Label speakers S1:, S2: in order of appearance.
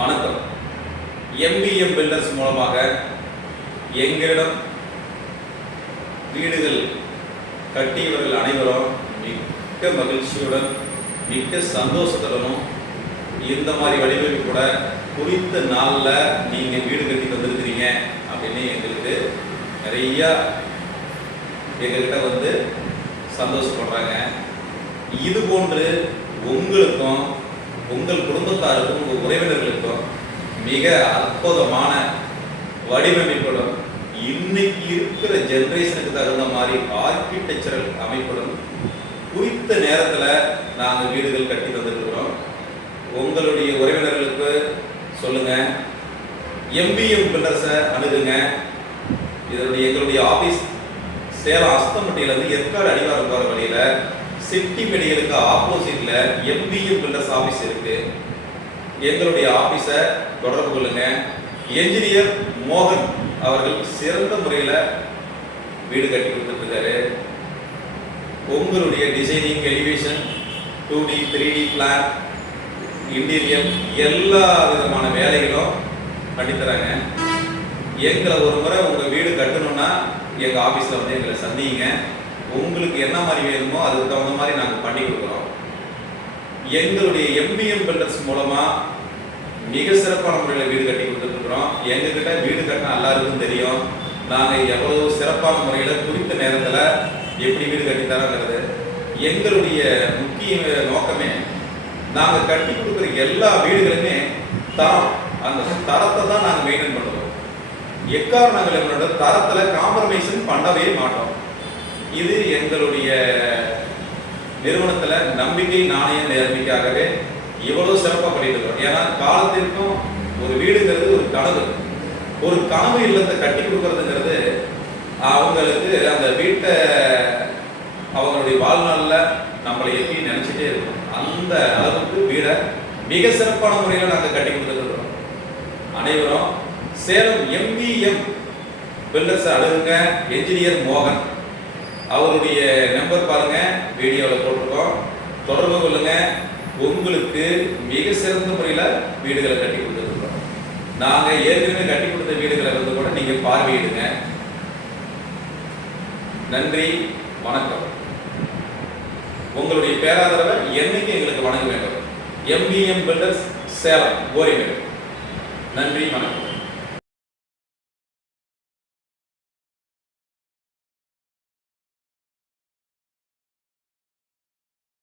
S1: வணக்கம். MBM filters மூலமாக எங்களிடம் வீடுகள் கட்டியவர்கள் அனைவரும் மிக்க மகிழ்ச்சியுடன் மிக்க சந்தோஷத்துடனும் இந்த மாதிரி வடிவமைப்பு கூட குறித்த நாளில் நீங்கள் வீடு கட்டி வந்திருக்கிறீங்க அப்படின்னு எங்களுக்கு நிறையா எங்கள்கிட்ட வந்து சந்தோஷப்படுறாங்க. இது போன்று உங்களுக்கும் உங்கள் குடும்பத்தாருக்கும் உங்கள் உறவினர்களுக்கும் மிக அற்புதமான வடிவமைப்புடன் இன்னைக்கு இருக்கிற ஜென்ரேஷனுக்கு தகுந்த மாதிரி ஆர்கிடெக்சரல் அமைப்புடன் குறித்த நேரத்தில் நாங்கள் வீடுகள் கட்டி தந்துருக்கிறோம். உங்களுடைய உறவினர்களுக்கு சொல்லுங்க. எம்பிஎம் பில்லர்ஸை அணுகுங்க. இதனுடைய எங்களுடைய ஆஃபீஸ் சேலம் அஸ்தம்பட்டியிலேருந்து ஏற்காடு அடிவாரம் போகிற வழியில் சிட்டி மெடிக்கலுக்கு ஆப்போசிட்ல எம்பியூ பில்டர்ஸ் ஆஃபீஸ் இருக்கு. எங்களுடைய ஆஃபீஸை தொடர்பு கொள்ளுங்க. என்ஜினியர் மோகன் அவர்கள் சிறந்த முறையில் வீடு கட்டி கொடுத்துருக்காரு உங்களுடைய designing elevation two D three D plan interior எல்லா விதமான வேலைகளும் பண்ணித்தராங்க. எங்களை ஒரு முறை உங்கள் வீடு கட்டணும்னா எங்கள் ஆஃபீஸில் வந்து எங்களை சந்திங்க. உங்களுக்கு என்ன மாதிரி வேணுமோ அதுக்கு தகுந்த மாதிரி நாங்கள் பண்ணி கொடுக்குறோம். எங்களுடைய எம்பிஎம் பில்டர்ஸ் மூலமாக மிக சிறப்பான முறையில் வீடு கட்டி கொடுத்துருக்குறோம் எங்ககிட்ட வீடு கட்டினா எல்லாருக்கும் தெரியும். நாங்கள் எவ்வளவு சிறப்பான முறையில் குறித்த நேரத்தில் எப்படி வீடு கட்டித்தரோங்கிறது. எங்களுடைய முக்கிய நோக்கமே நாங்கள் கட்டி கொடுக்குற எல்லா வீடுகளுமே தரம். அந்த தரத்தை தான் நாங்கள் மெயின்டைன் பண்ணுறோம் எக்காரணங்கள் எங்களோட தரத்தில் காம்ப்ரமைஸும் பண்ணவே மாட்டோம். இது எங்களுடைய நிறுவனத்தில் நம்பிக்கை நாணய நேர்மைக்காகவே இவ்வளவு சிறப்பாக பண்ணிட்டு இருக்கோம் ஏன்னா காலத்திற்கும் ஒரு வீடுங்கிறது ஒரு கனவு. ஒரு கனவு இல்லத்தை கட்டி கொடுக்கறதுங்கிறது அவங்களுக்கு அந்த வீட்டை அவங்களுடைய வாழ்நாளில் நம்மளை எப்பயும் நினச்சிட்டே இருக்கும். அந்த அளவுக்கு வீடை மிக சிறப்பான முறையில் நாங்கள் கட்டி கொடுத்துருக்கிறோம் அனைவரும் சேலம் எம்பிஎம் பில்லர்ஸ் அழுகுங்க என்ஜினியர் மோகன். அவருடைய நம்பர் பாருங்க வீடியோவில் போட்டிருக்கோம். தொடர்பு கொள்ளுங்க. உங்களுக்கு மிக சிறந்த முறையில் வீடுகளை கட்டி கொடுத்துருக்கோம். நாங்கள் ஏற்கனவே கட்டி கொடுத்த வீடுகளை வந்து கூட நீங்கள் பார்வையிடுங்க. நன்றி வணக்கம். உங்களுடைய பேராதரவை என்னைக்கு எங்களுக்கு வணங்க வேண்டும்? எம்பிஎம் பில்டர்ஸ் சேலம் கோரிமேடு நன்றி வணக்கம்.